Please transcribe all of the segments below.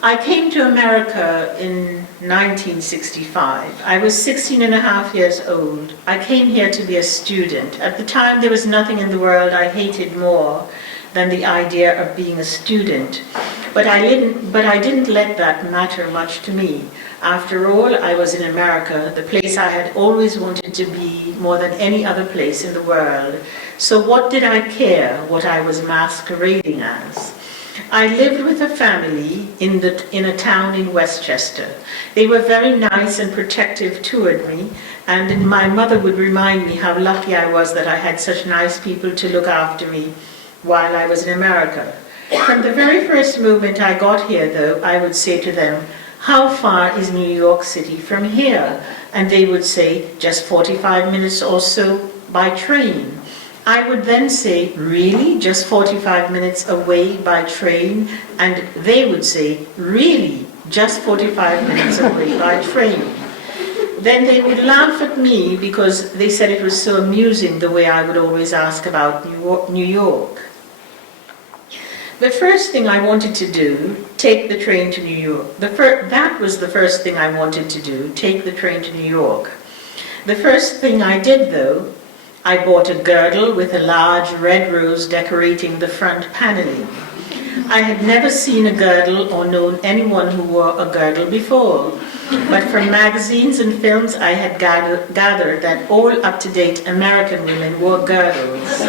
I came to America in 1965. I was 16 and a half years old. I came here to be a student. At the time, there was nothing in the world I hated more than the idea of being a student. But I didn't let that matter much to me. After all, I was in America, the place I had always wanted to be more than any other place in the world. So what did I care what I was masquerading as? I lived with a family in a town in Westchester. They were very nice and protective toward me, and my mother would remind me how lucky I was that I had such nice people to look after me while I was in America. From the very first moment I got here, though, I would say to them, "How far is New York City from here?" And they would say, "Just 45 minutes or so by train." I would then say, "Really? Just 45 minutes away by train?" And they would say, "Really? Just 45 minutes away by train?" Then they would laugh at me because they said it was so amusing the way I would always ask about New York. The first thing I wanted to do, take the train to New York. That was the first thing I wanted to do, take the train to New York. The first thing I did, though, I bought a girdle with a large red rose decorating the front paneling. I had never seen a girdle or known anyone who wore a girdle before, but from magazines and films I had gathered that all up-to-date American women wore girdles.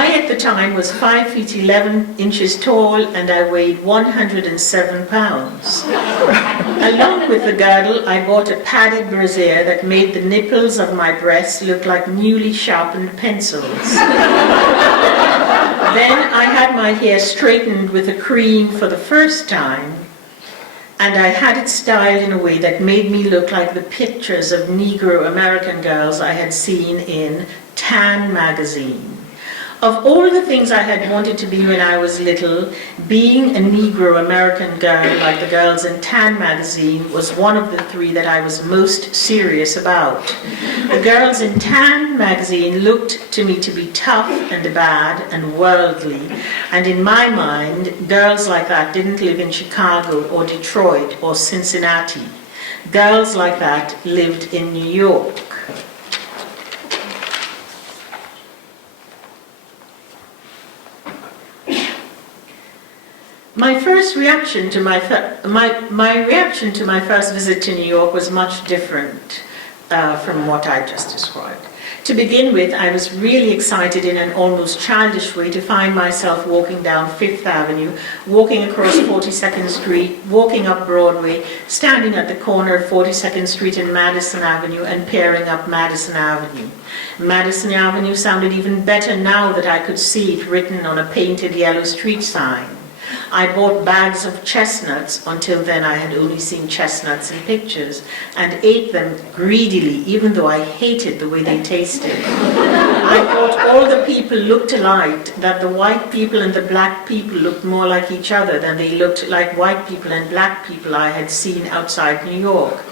I, at the time, was 5 feet 11 inches tall and I weighed 107 pounds. Along with the girdle, I bought a padded brassiere that made the nipples of my breasts look like newly sharpened pencils. Then I had my hair straightened with a cream for the first time, and I had it styled in a way that made me look like the pictures of Negro American girls I had seen in Tan magazine. Of all the things I had wanted to be when I was little, being a Negro American girl like the girls in Tan magazine was one of the three that I was most serious about. The girls in Tan magazine looked to me to be tough and bad and worldly, and in my mind, girls like that didn't live in Chicago or Detroit or Cincinnati. Girls like that lived in New York. My reaction to my first visit to New York was much different from what I just described. To begin with, I was really excited in an almost childish way to find myself walking down Fifth Avenue, walking across 42nd Street, walking up Broadway, standing at the corner of 42nd Street and Madison Avenue and peering up Madison Avenue. Madison Avenue sounded even better now that I could see it written on a painted yellow street sign. I bought bags of chestnuts. Until then I had only seen chestnuts in pictures, and ate them greedily, even though I hated the way they tasted. I thought all the people looked alike, that the white people and the black people looked more like each other than they looked like white people and black people I had seen outside New York.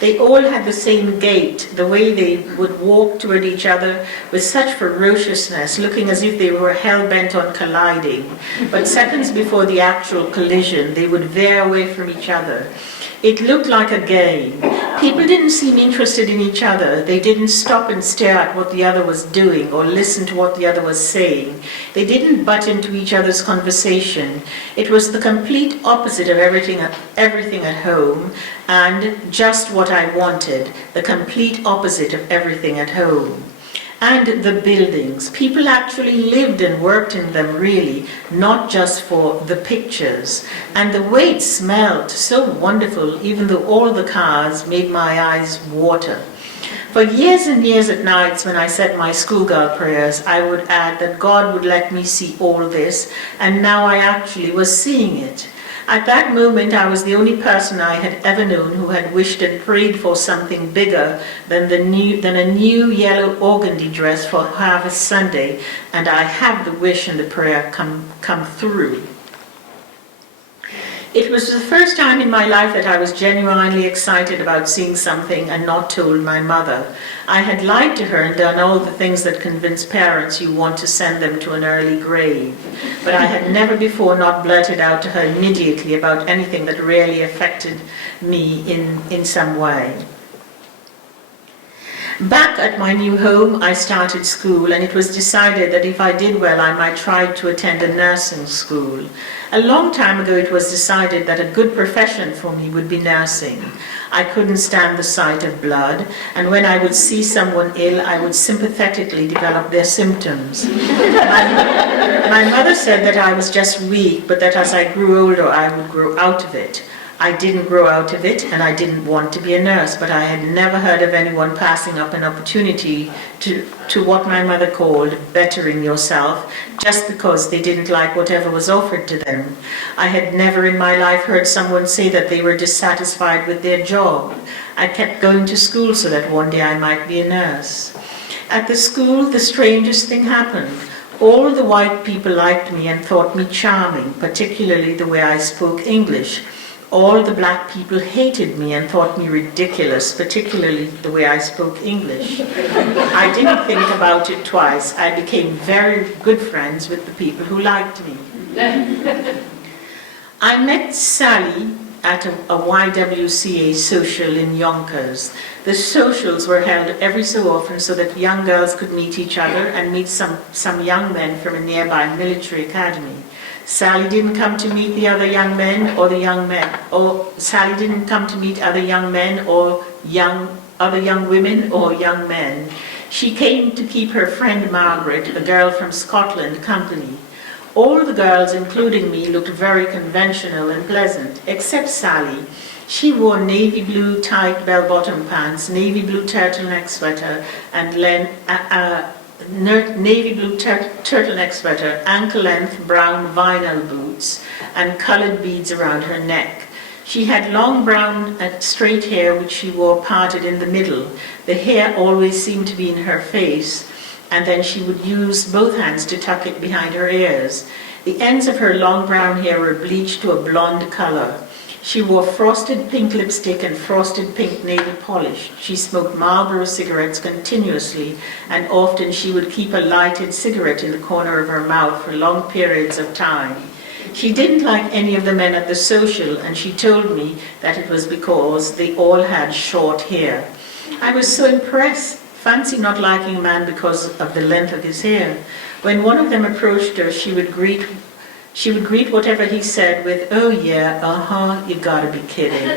They all had the same gait, the way they would walk toward each other with such ferociousness, looking as if they were hell-bent on colliding. But seconds before the actual collision, they would veer away from each other. It looked like a game. People didn't seem interested in each other. They didn't stop and stare at what the other was doing or listen to what the other was saying. They didn't butt into each other's conversation. It was the complete opposite of everything at home, and just what I wanted, the complete opposite of everything at home. And the buildings. People actually lived and worked in them, really, not just for the pictures. And the way it smelled, so wonderful, even though all the cars made my eyes water. For years and years at nights when I said my schoolgirl prayers, I would add that God would let me see all this, and now I actually was seeing it. At that moment, I was the only person I had ever known who had wished and prayed for something bigger than a new yellow organdy dress for Harvest Sunday, and I have the wish and the prayer come through. It was the first time in my life that I was genuinely excited about seeing something and not told my mother. I had lied to her and done all the things that convince parents you want to send them to an early grave. But I had never before not blurted out to her immediately about anything that really affected me in some way. Back at my new home, I started school, and it was decided that if I did well, I might try to attend a nursing school. A long time ago, it was decided that a good profession for me would be nursing. I couldn't stand the sight of blood, and when I would see someone ill, I would sympathetically develop their symptoms. My mother said that I was just weak, but that as I grew older, I would grow out of it. I didn't grow out of it, and I didn't want to be a nurse, but I had never heard of anyone passing up an opportunity to what my mother called bettering yourself, just because they didn't like whatever was offered to them. I had never in my life heard someone say that they were dissatisfied with their job. I kept going to school so that one day I might be a nurse. At the school, the strangest thing happened. All the white people liked me and thought me charming, particularly the way I spoke English. All the black people hated me and thought me ridiculous, particularly the way I spoke English. I didn't think about it twice. I became very good friends with the people who liked me. I met Sally at a YWCA social in Yonkers. The socials were held every so often so that young girls could meet each other and meet some young men from a nearby military academy. Sally didn't come to meet the other young men or Sally didn't come to meet other young men or other young women or young men. She came to keep her friend Margaret, a girl from Scotland, company. All the girls, including me, looked very conventional and pleasant, except Sally. She wore navy blue tight bell-bottom pants, navy blue turtleneck sweater, and navy blue turtleneck sweater, ankle-length brown vinyl boots, and colored beads around her neck. She had long brown straight hair which she wore parted in the middle. The hair always seemed to be in her face, and then she would use both hands to tuck it behind her ears. The ends of her long brown hair were bleached to a blonde color. She wore frosted pink lipstick and frosted pink nail polish. She smoked Marlboro cigarettes continuously, and often she would keep a lighted cigarette in the corner of her mouth for long periods of time. She didn't like any of the men at the social, and she told me that it was because they all had short hair. I was so impressed. Fancy not liking a man because of the length of his hair. When one of them approached her, she would greet whatever he said with, "Oh yeah, you gotta be kidding."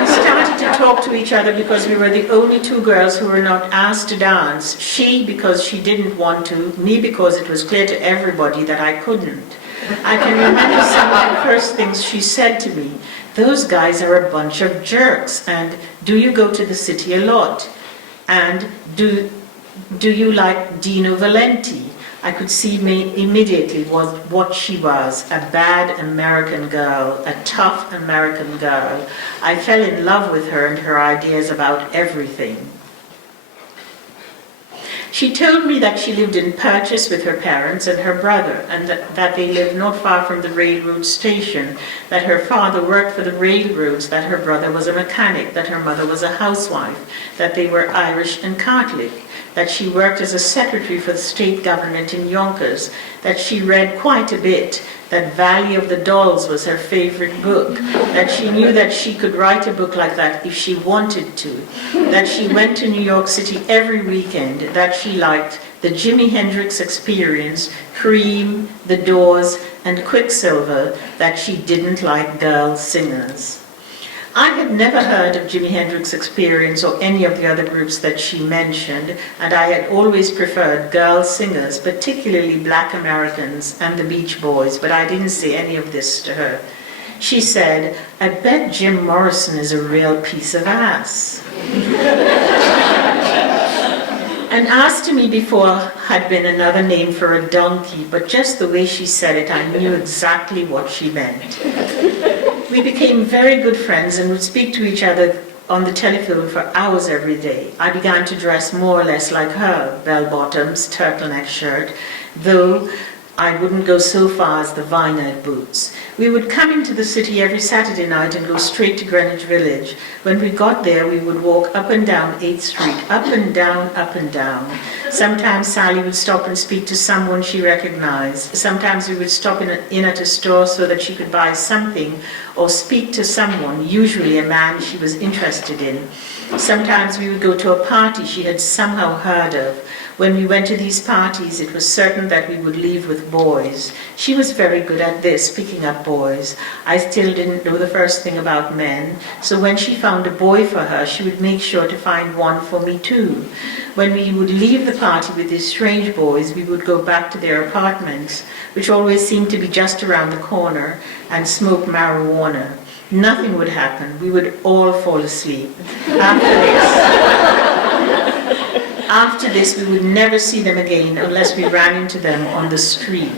We started to talk to each other because we were the only two girls who were not asked to dance. She because she didn't want to, me because it was clear to everybody that I couldn't. I can remember some of the first things she said to me. "Those guys are a bunch of jerks," and "Do you go to the city a lot?" and do you like Dino Valenti? I could see immediately what she was, a bad American girl, a tough American girl. I fell in love with her and her ideas about everything. She told me that she lived in Purchase with her parents and her brother, and that they lived not far from the railroad station, that her father worked for the railroads, that her brother was a mechanic, that her mother was a housewife, that they were Irish and Catholic, that she worked as a secretary for the state government in Yonkers, that she read quite a bit, that Valley of the Dolls was her favorite book, that she knew that she could write a book like that if she wanted to, that she went to New York City every weekend, that she liked the Jimi Hendrix Experience, Cream, The Doors, and Quicksilver, that she didn't like girl singers. I had never heard of Jimi Hendrix Experience or any of the other groups that she mentioned, and I had always preferred girl singers, particularly Black Americans and the Beach Boys, but I didn't say any of this to her. She said, "I bet Jim Morrison is a real piece of ass." And ass to me before had been another name for a donkey, but just the way she said it, I knew exactly what she meant. We became very good friends and would speak to each other on the telephone for hours every day. I began to dress more or less like her, bell-bottoms, turtleneck shirt, though I wouldn't go so far as the Vineyard Boots. We would come into the city every Saturday night and go straight to Greenwich Village. When we got there, we would walk up and down 8th Street, up and down, up and down. Sometimes Sally would stop and speak to someone she recognized. Sometimes we would stop in at a store so that she could buy something or speak to someone, usually a man she was interested in. Sometimes we would go to a party she had somehow heard of. When we went to these parties, it was certain that we would leave with boys. She was very good at this, picking up boys. I still didn't know the first thing about men, so when she found a boy for her, she would make sure to find one for me too. When we would leave the party with these strange boys, we would go back to their apartments, which always seemed to be just around the corner, and smoke marijuana. Nothing would happen. We would all fall asleep. After this, we would never see them again unless we ran into them on the street.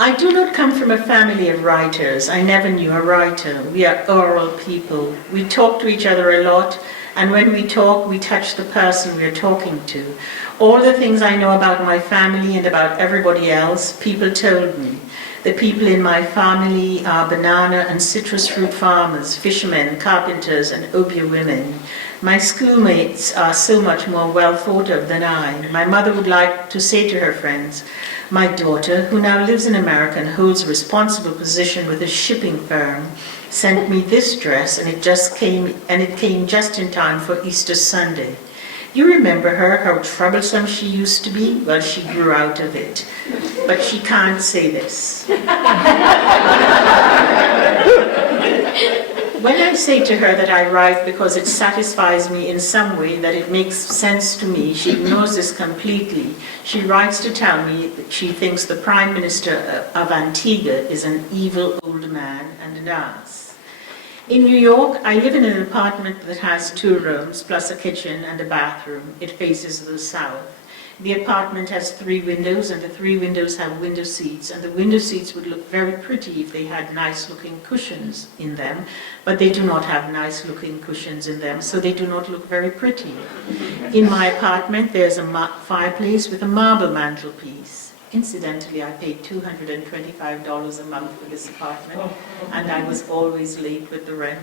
I do not come from a family of writers. I never knew a writer. We are oral people. We talk to each other a lot, and when we talk, we touch the person we are talking to. All the things I know about my family and about everybody else, people told me. The people in my family are banana and citrus fruit farmers, fishermen, carpenters, and opium women. My schoolmates are so much more well thought of than I. My mother would like to say to her friends, my daughter, who now lives in America and holds a responsible position with a shipping firm, sent me this dress, and it came just in time for Easter Sunday. You remember her, how troublesome she used to be? Well, she grew out of it. But she can't say this. When I say to her that I write because it satisfies me in some way, that it makes sense to me, she ignores this completely. She writes to tell me that she thinks the Prime Minister of Antigua is an evil old man and an ass. In New York, I live in an apartment that has 2 rooms, plus a kitchen and a bathroom. It faces the south. The apartment has 3 windows, and the 3 windows have window seats, and the window seats would look very pretty if they had nice-looking cushions in them, but they do not have nice-looking cushions in them, so they do not look very pretty. In my apartment, there's a fireplace with a marble mantelpiece. Incidentally, I paid $225 a month for this apartment, and I was always late with the rent.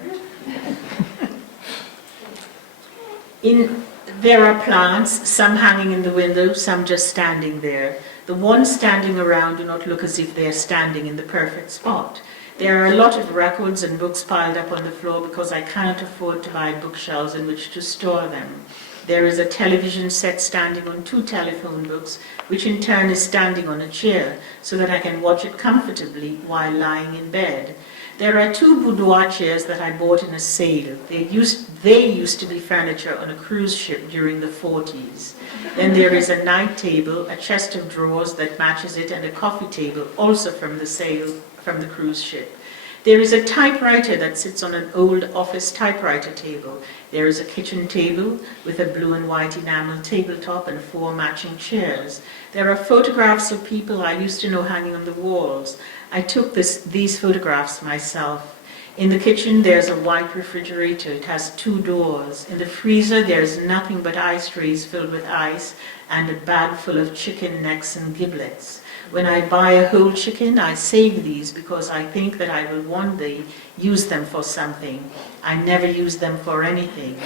There are plants, some hanging in the window, some just standing there. The ones standing around do not look as if they are standing in the perfect spot. There are a lot of records and books piled up on the floor because I cannot afford to buy bookshelves in which to store them. There is a television set standing on 2 telephone books, which in turn is standing on a chair, so that I can watch it comfortably while lying in bed. There are 2 boudoir chairs that I bought in a sale. They used to be furniture on a cruise ship during the 40s. Then there is a night table, a chest of drawers that matches it, and a coffee table, also from the sale from the cruise ship. There is a typewriter that sits on an old office typewriter table. There is a kitchen table with a blue and white enamel tabletop and 4 matching chairs. There are photographs of people I used to know hanging on the walls. I took these photographs myself. In the kitchen, there's a white refrigerator. It has 2 doors. In the freezer, there's nothing but ice trays filled with ice and a bag full of chicken necks and giblets. When I buy a whole chicken, I save these because I think that I will one day use them for something. I never use them for anything.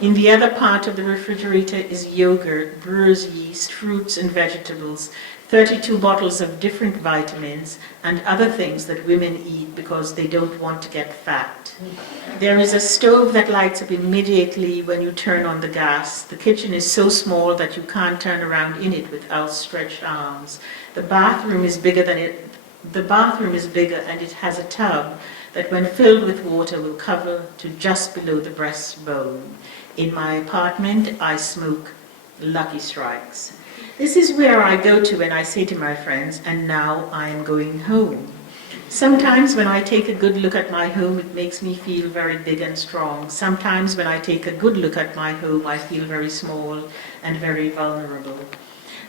In the other part of the refrigerator is yogurt, brewer's yeast, fruits and vegetables, 32 bottles of different vitamins, and other things that women eat because they don't want to get fat. There is a stove that lights up immediately when you turn on the gas. The kitchen is so small that you can't turn around in it with outstretched arms. The bathroom is bigger and it has a tub that when filled with water will cover to just below the breastbone. In my apartment, I smoke Lucky Strikes. This is where I go to when I say to my friends, and now I am going home. Sometimes when I take a good look at my home, it makes me feel very big and strong. Sometimes when I take a good look at my home, I feel very small and very vulnerable.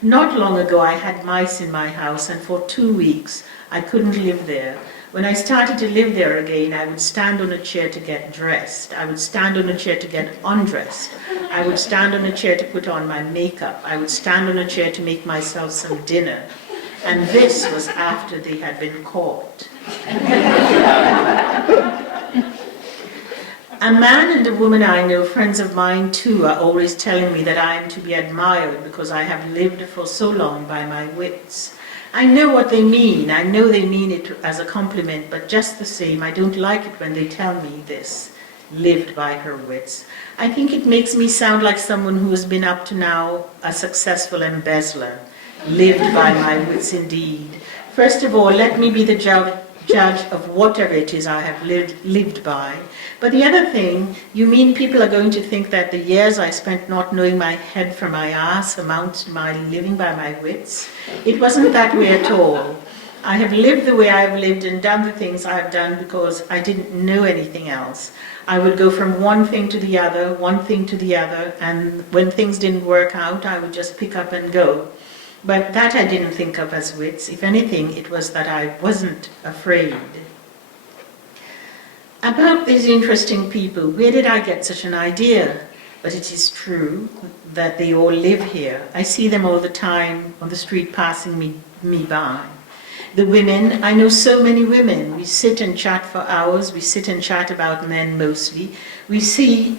Not long ago, I had mice in my house, and for 2 weeks, I couldn't live there. When I started to live there again, I would stand on a chair to get dressed. I would stand on a chair to get undressed. I would stand on a chair to put on my makeup. I would stand on a chair to make myself some dinner. And this was after they had been caught. A man and a woman I know, friends of mine too, are always telling me that I am to be admired because I have lived for so long by my wits. I know what they mean. I know they mean it as a compliment, but just the same, I don't like it when they tell me this, lived by her wits. I think it makes me sound like someone who has been up to now a successful embezzler. Lived by my wits indeed. First of all, let me be the judge of whatever it is I have lived by. But the other thing, you mean people are going to think that the years I spent not knowing my head from my ass amounts to my living by my wits? It wasn't that way at all. I have lived the way I have lived and done the things I have done because I didn't know anything else. I would go from one thing to the other, and when things didn't work out, I would just pick up and go. But that I didn't think of as wits. If anything, it was that I wasn't afraid. About these interesting people, where did I get such an idea? But it is true that they all live here. I see them all the time on the street passing me by. The women, I know so many women. We sit and chat for hours. We sit and chat about men mostly. We say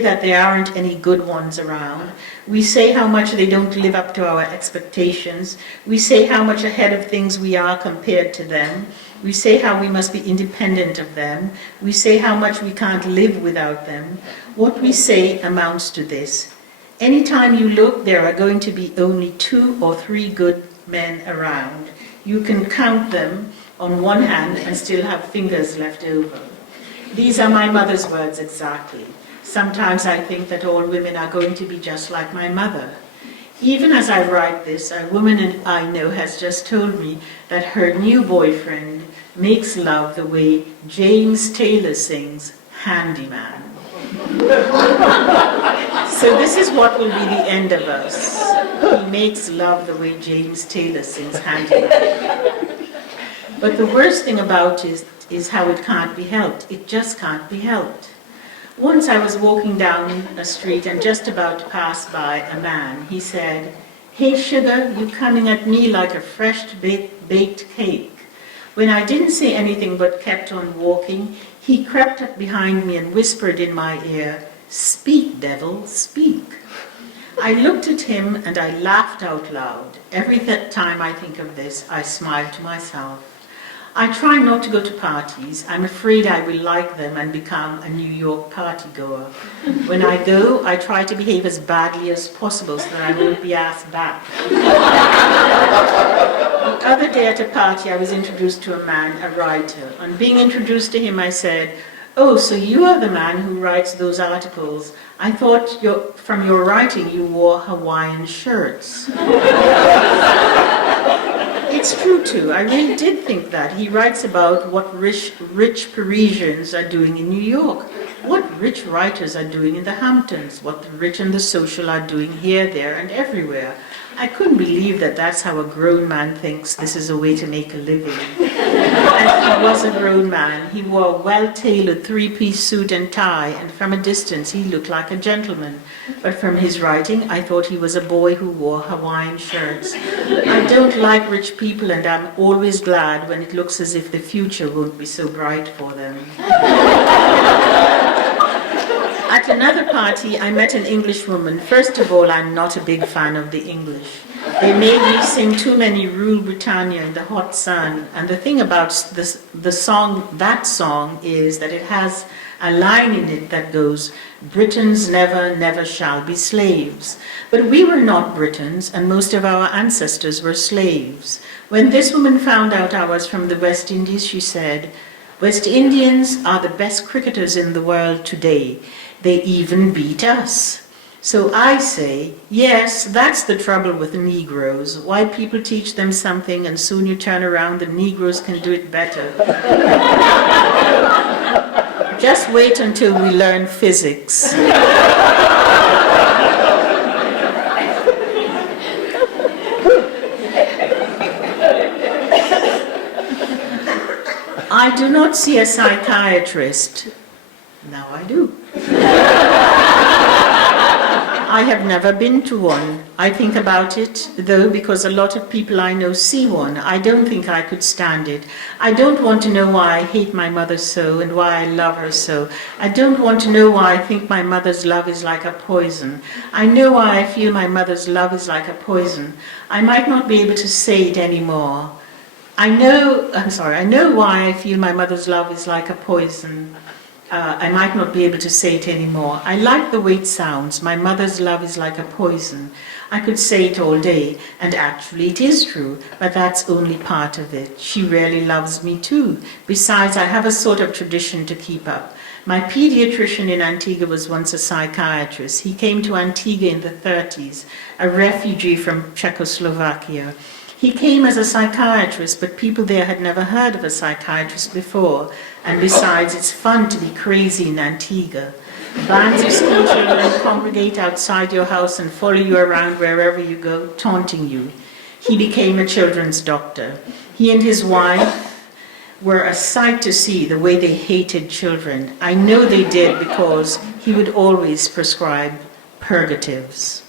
that there aren't any good ones around. We say how much they don't live up to our expectations. We say how much ahead of things we are compared to them. We say how we must be independent of them. We say how much we can't live without them. What we say amounts to this. Anytime you look, there are going to be only 2 or 3 good men around. You can count them on one hand and still have fingers left over. These are my mother's words exactly. Sometimes I think that all women are going to be just like my mother. Even as I write this, a woman I know has just told me that her new boyfriend makes love the way James Taylor sings Handyman. So this is what will be the end of us. He makes love the way James Taylor sings Handyman. But the worst thing about it is how it can't be helped. It just can't be helped. Once I was walking down a street and just about to pass by a man. He said, "Hey sugar, you coming at me like a fresh baked cake." When I didn't say anything but kept on walking, he crept up behind me and whispered in my ear, "Speak, devil, speak." I looked at him and I laughed out loud. Every time I think of this, I smile to myself. I try not to go to parties. I'm afraid I will like them and become a New York party goer. When I go, I try to behave as badly as possible so that I won't be asked back. The other day at a party, I was introduced to a man, a writer. On being introduced to him, I said, "Oh, so you are the man who writes those articles. I thought from your writing you wore Hawaiian shirts." It's true too. I really did think that. He writes about what rich Parisians are doing in New York, what rich writers are doing in the Hamptons, what the rich and the social are doing here, there, and everywhere. I couldn't believe that that's how a grown man thinks this is a way to make a living. And he was a grown man. He wore a well-tailored 3-piece suit and tie, and from a distance he looked like a gentleman. But from his writing, I thought he was a boy who wore Hawaiian shirts. I don't like rich people, and I'm always glad when it looks as if the future won't be so bright for them. At another party, I met an English woman. First of all, I'm not a big fan of the English. They made me sing too many Rule Britannia in the hot sun. And the thing about that song is that it has a line in it that goes, "Britons never, never shall be slaves." But we were not Britons, and most of our ancestors were slaves. When this woman found out I was from the West Indies, she said, "West Indians are the best cricketers in the world today. They even beat us." So I say, yes, that's the trouble with the Negroes. White people teach them something and soon you turn around, the Negroes can do it better. Just wait until we learn physics. I do not see a psychiatrist. Now I do. I have never been to one. I think about it, though, because a lot of people I know see one. I don't think I could stand it. I don't want to know why I hate my mother so and why I love her so. I don't want to know why I think my mother's love is like a poison. I know why I feel my mother's love is like a poison. I might not be able to say it anymore. I know why I feel my mother's love is like a poison. I might not be able to say it anymore. I like the way it sounds. My mother's love is like a poison. I could say it all day, and actually it is true, but that's only part of it. She really loves me too. Besides, I have a sort of tradition to keep up. My pediatrician in Antigua was once a psychiatrist. He came to Antigua in the 30s, a refugee from Czechoslovakia. He came as a psychiatrist, but people there had never heard of a psychiatrist before. And besides, it's fun to be crazy in Antigua. Bands of school children congregate outside your house and follow you around wherever you go, taunting you. He became a children's doctor. He and his wife were a sight to see, the way they hated children. I know they did because he would always prescribe purgatives.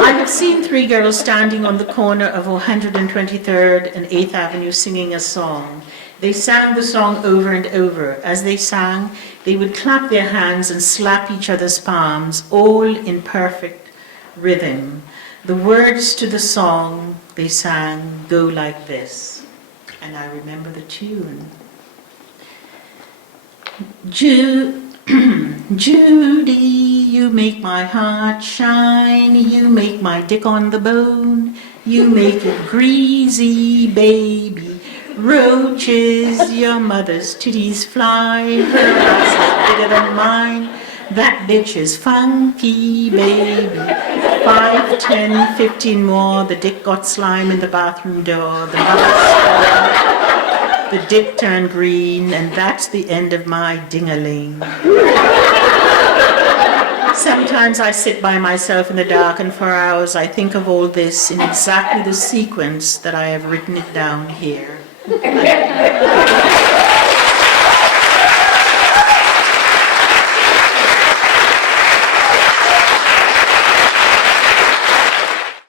I have seen 3 girls standing on the corner of 123rd and 8th Avenue singing a song. They sang the song over and over. As they sang, they would clap their hands and slap each other's palms, all in perfect rhythm. The words to the song they sang go like this, and I remember the tune. Judy, you make my heart shine, you make my dick on the bone, you make it greasy, baby. Roaches, your mother's titties fly, her ass is bigger than mine, that bitch is funky, baby. 5, 10, 15 more, the dick got slime in the bathroom door, the dick turned green, and that's the end of my ding-a-ling. Sometimes I sit by myself in the dark, and for hours I think of all this in exactly the sequence that I have written it down here.